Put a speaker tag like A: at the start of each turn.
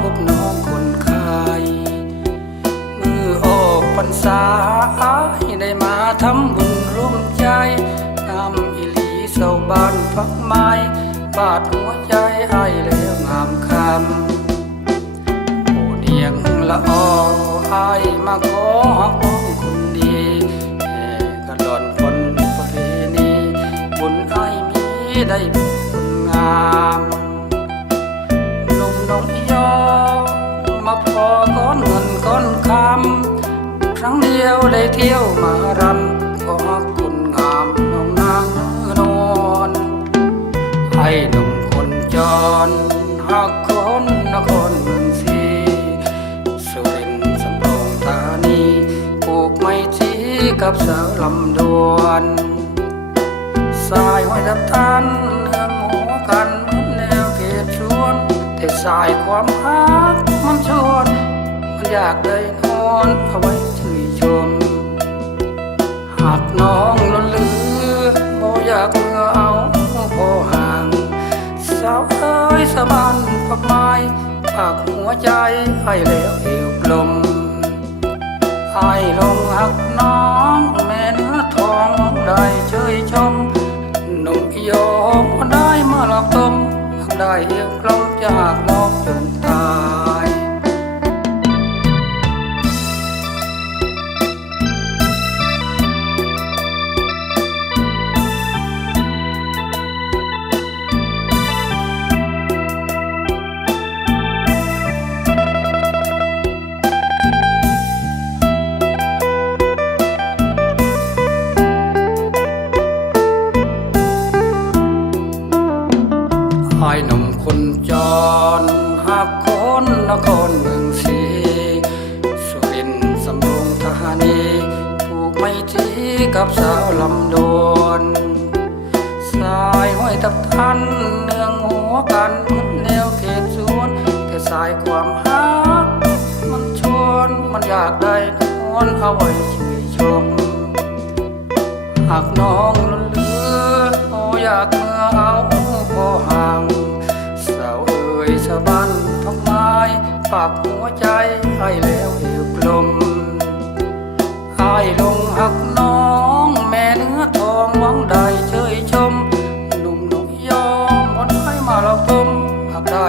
A: พบน้องคนไข้มือออกพรรษาได้มาทำบุญร่วมใจนำอิลีเสาบ้านพักไม้ บาดหัวใจไอ้แล้วงามคำโอเดียงละออไอมาขอหักน้องคุณดีแค่กระดอนคนประเพณีบุญไอ้มีได้บุญงาม มาพอก้อนเงินก้อนคำครั้งเดียวได้เที่ยวมารำก็คุณงามน้องนางนอนให้หนุ่มคนจรฮักคนนครเมืองศรีสุรินทร์สำโรงธานีผูกไม่ทีกับสาวลำดวนสายห้อยทับทัน สายความฮักมันชน มันอยากได้นอนเอาไว้ชื่นชม หากน้องลนหลือบ่อยากเมื่อเอาพอห่าง สาวเอ้ยสะบันพักไม้ปากหัวใจให้แล้วเอวกลมไอ้ลงหักน้องแม่เนื้อทองได้เชยชมหนุ่มยอมได้มาหลอกต้มได้เหี่ยวกลม จากน้องจน จรหักคนนครเมืองศรีสุรินทร์สำโรงธานีผูกไม่ทีกับสาวลำดวนสายห้อยทับทันเนืองหัวกันมือนแนวเขตสวนแต่สายความฮักมันชวนมันอยากได้นอนเอาไว้ช่วยชมหากน้องล้นเหลือโออยากเมื่อ ฝากหัวใจให้แล้วเอวกลมหายลงหักน้อง แม่เนื้อทองวังได้เชยชม หนุ่มหนกยอมมนให้มาเราต้มหักได้